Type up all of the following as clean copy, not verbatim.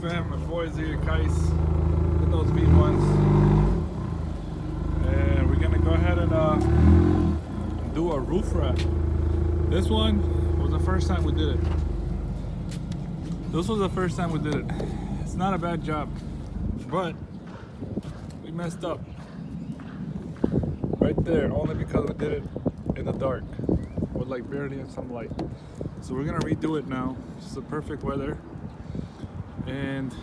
fam? My boys here, Kais, in those V1s. And we're gonna go ahead and do a roof wrap. This one was the first time we did it. It's not a bad job, but we messed up right there only because we did it in the dark with like barely some light. So we're gonna redo it now. It's the perfect weather, and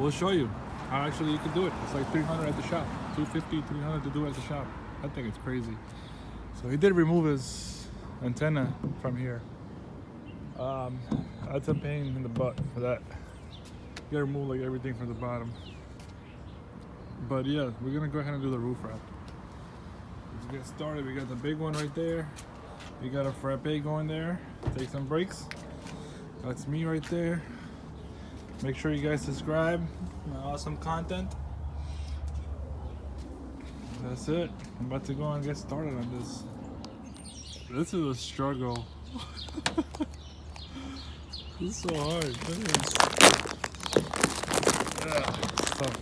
we'll show you how actually you can do it. It's like $300 at the shop, $250, $300 to do it at the shop. I think it's crazy. So he did remove his antenna from here. That's a pain in the butt for that. You gotta remove like everything from the bottom. But yeah, we're gonna go ahead and do the roof wrap. Let's get started. We got the big one right there. We got a frappe going there. Take some breaks. That's me right there. Make sure you guys subscribe. My awesome content. That's it. I'm about to go and get started on this. This is a struggle. This is so hard. Look at this. Yeah, it's tough.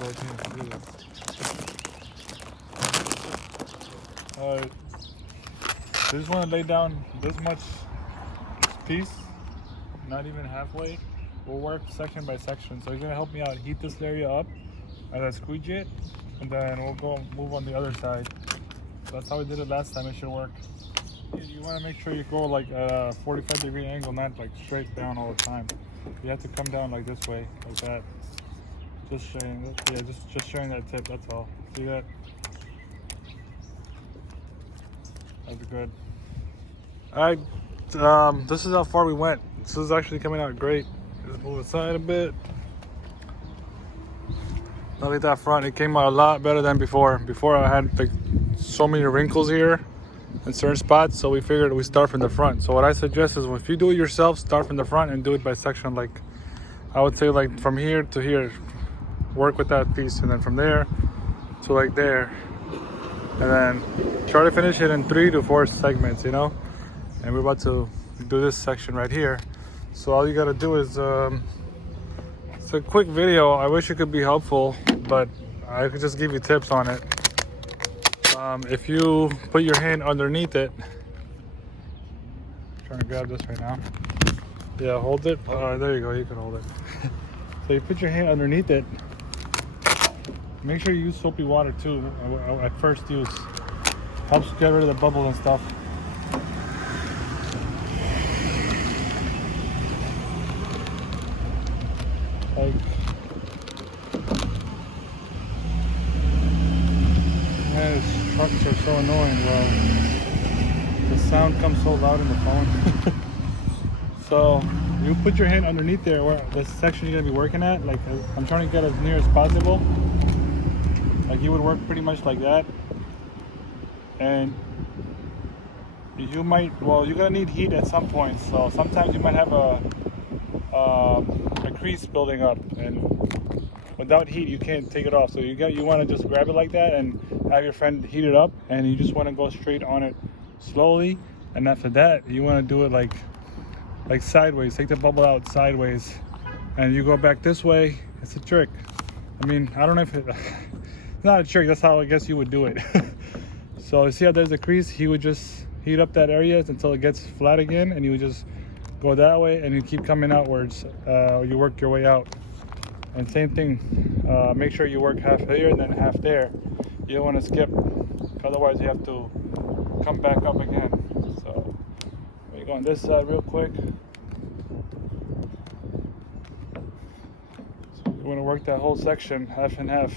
Both hands to do this. Alright. So just want to lay down this much piece, not even halfway. We'll work section by section. So he's gonna help me out, heat this area up as I squeegee it, and then we'll go move on the other side. So that's how we did it last time. It should work. You want to make sure you go like a 45-degree angle, not like straight down all the time. You have to come down like this way, like that. Just showing, yeah, just showing that tip. That's all. See that? That's good. All right, this is how far we went. This is actually coming out great. Just move aside a bit. Look at that front. It came out a lot better than before. Before I had like so many wrinkles here in certain spots, so we figured we start from the front. So what I suggest is if you do it yourself, start from the front and do it by section. Like I would say, like from here to here. Work with that piece, and then from there to like there, and then try to finish it in 3 to 4 segments, you know. And we're about to do this section right here. So all you got to do is it's a quick video. I wish it could be helpful, but I could just give you tips on it. If you put your hand underneath it, I'm trying to grab this right now. Yeah, hold it. There you go, you can hold it. So you put your hand underneath it. Make sure you use soapy water too at first use. Helps get rid of the bubbles and stuff. Like, man, these trucks are so annoying, bro. The sound comes so loud in the phone. So you put your hand underneath there where the section you're gonna be working at. Like I'm trying to get as near as possible. Like you would work pretty much like that, and you might, well, you're gonna need heat at some point. So sometimes you might have a crease building up, and without heat you can't take it off. So you want to just grab it like that and have your friend heat it up, and you just want to go straight on it slowly. And after that, you want to do it like sideways. Take the bubble out sideways, and you go back this way. It's a trick. I mean, I don't know if it's not a trick. That's how I guess you would do it. So you see how there's a crease? He would just heat up that area until it gets flat again, and you would just go that way, and you keep coming outwards. You work your way out. And same thing. Make sure you work half here and then half there. You don't want to skip, otherwise you have to come back up again. So we go on this side real quick. So you want to work that whole section half and half.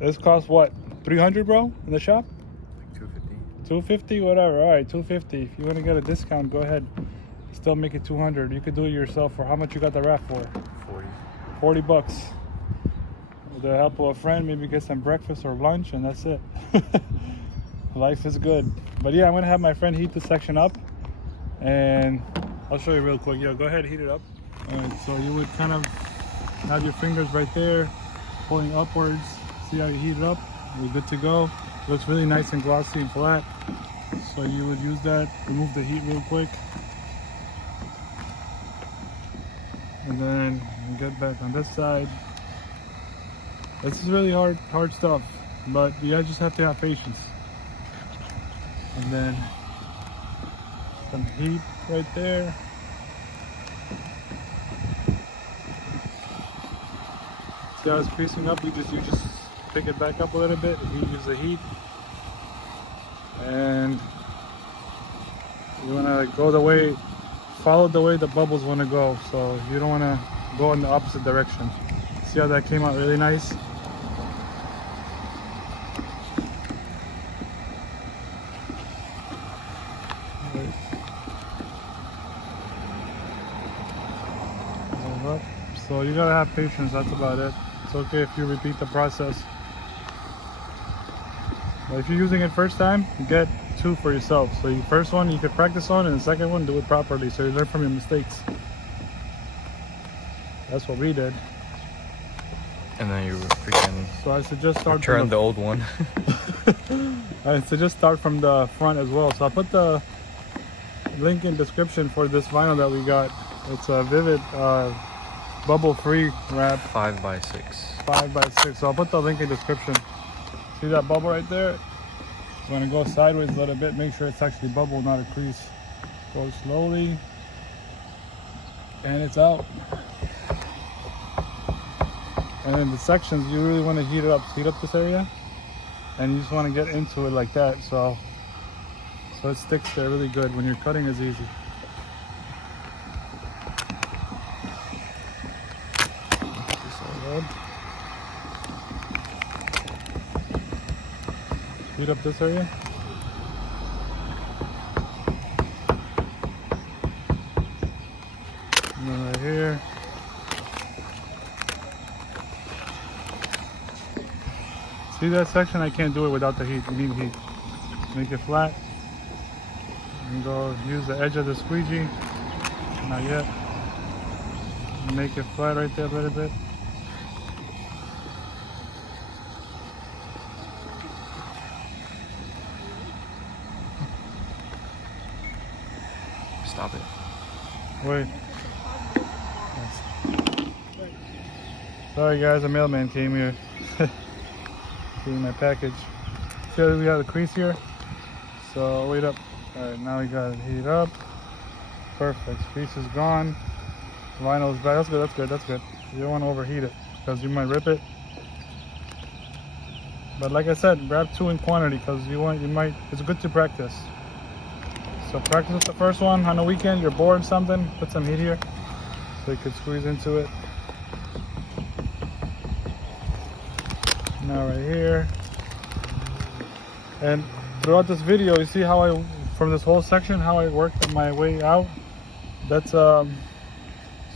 This costs what, 300, bro, in the shop? Like 250. 250, whatever. All right, 250. If you want to get a discount, go ahead. Still make it 200. You could do it yourself. For how much you got the wrap for? 40 bucks. With the help of a friend, maybe get some breakfast or lunch, and that's it. Life is good. But yeah, I'm gonna have my friend heat the section up, and I'll show you real quick. Yeah, go ahead, heat it up. All right, so you would kind of have your fingers right there, pulling upwards. See how you heat it up? We're good to go. Looks really nice and glossy and flat. So you would use that, remove the heat real quick. And then get back on this side. This is really hard stuff, but you guys just have to have patience. And then some heat right there. See how it's creasing up? You just pick it back up a little bit. You use the heat, and you want to go the way, follow the way the bubbles want to go. So you don't want to go in the opposite direction. See how that came out really nice? So you gotta have patience, that's about it. It's okay if you repeat the process. But if you're using it first time, get 2 for yourself. So the first one you could practice on, and the second one do it properly so you learn from your mistakes. That's what we did. And then you freaking so I suggest start return the old one. I suggest start from the front as well. So I'll put the link in description for this vinyl that we got. It's a Vivid bubble-free wrap. 5x6. 5x6. So I'll put the link in description. See that bubble right there? You want to go sideways a little bit. Make sure it's actually bubble, not a crease. Go slowly, and it's out. And then the sections, you really want to heat it up. Heat up this area, and you just want to get into it like that. So it sticks there really good. When you're cutting, it's easy. Heat up this area. And then right here. See that section? I can't do it without the heat. You need heat. Make it flat. And go use the edge of the squeegee. Not yet. Make it flat right there a little bit. Stop it. Wait. Sorry guys, a mailman came here. Getting my package. See how we have the crease here? So wait up. Alright, now we got it heat up. Perfect. Crease is gone. Vinyl is back. That's good, that's good, that's good. You don't want to overheat it because you might rip it. But like I said, grab 2 in quantity because it's good to practice. So practice with the first one on the weekend. You're bored something, put some heat here so you can squeeze into it. Now right here. And throughout this video, you see how from this whole section, how I worked my way out. That's so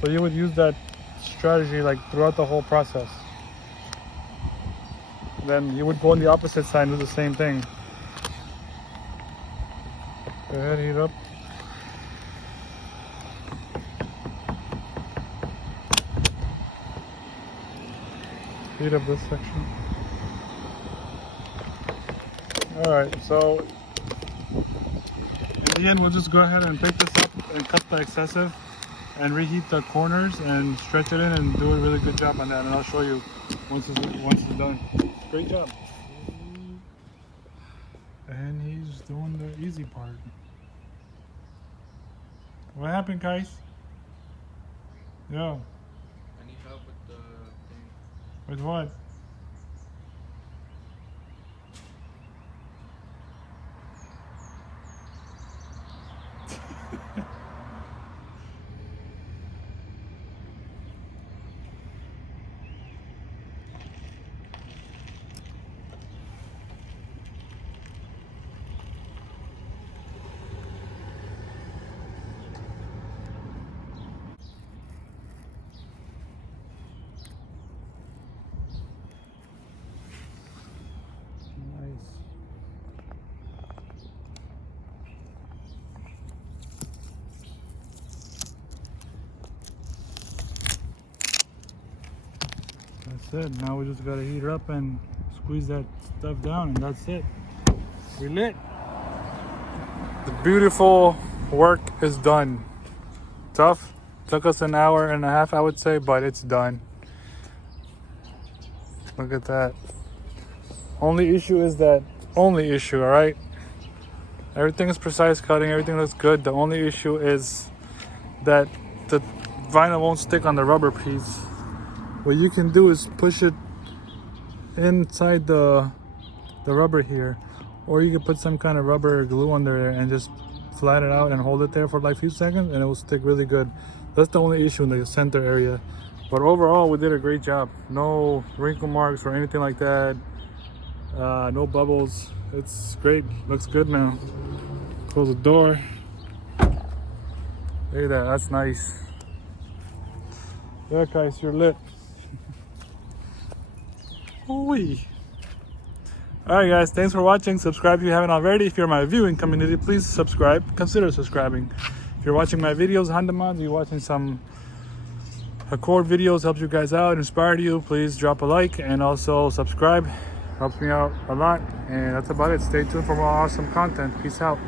you would use that strategy like throughout the whole process. Then you would go on the opposite side and do the same thing. Go ahead, heat up. Heat up this section. Alright, so in the end we'll just go ahead and pick this up and cut the excessive and reheat the corners and stretch it in and do a really good job on that, and I'll show you once it's done. Great job. And he's doing the easy part. What happened, guys? Yo. I need help with the thing. With what? That's it. Now we just gotta heat it up and squeeze that stuff down, and that's it. We lit. The beautiful work is done. Tough? Took us an hour and a half, I would say, but it's done. Look at that. Only issue is that, all right? Everything is precise cutting, everything looks good. The only issue is that the vinyl won't stick on the rubber piece. What you can do is push it inside the rubber here, or you can put some kind of rubber glue under there and just flat it out and hold it there for like a few seconds and it will stick really good. That's the only issue in the center area, but overall we did a great job. No wrinkle marks or anything like that, no bubbles. It's great, looks good now. Close the door. Look at that, that's nice. Yeah guys, you're lit. Ooh-wee. Alright guys, thanks for watching. Subscribe if you haven't already. If you're my viewing community, please subscribe. Consider subscribing. If you're watching my videos, Honda Mods, you're watching some Accord videos, helps you guys out, inspired you, please drop a like and also subscribe. Helps me out a lot. And that's about it. Stay tuned for more awesome content. Peace out.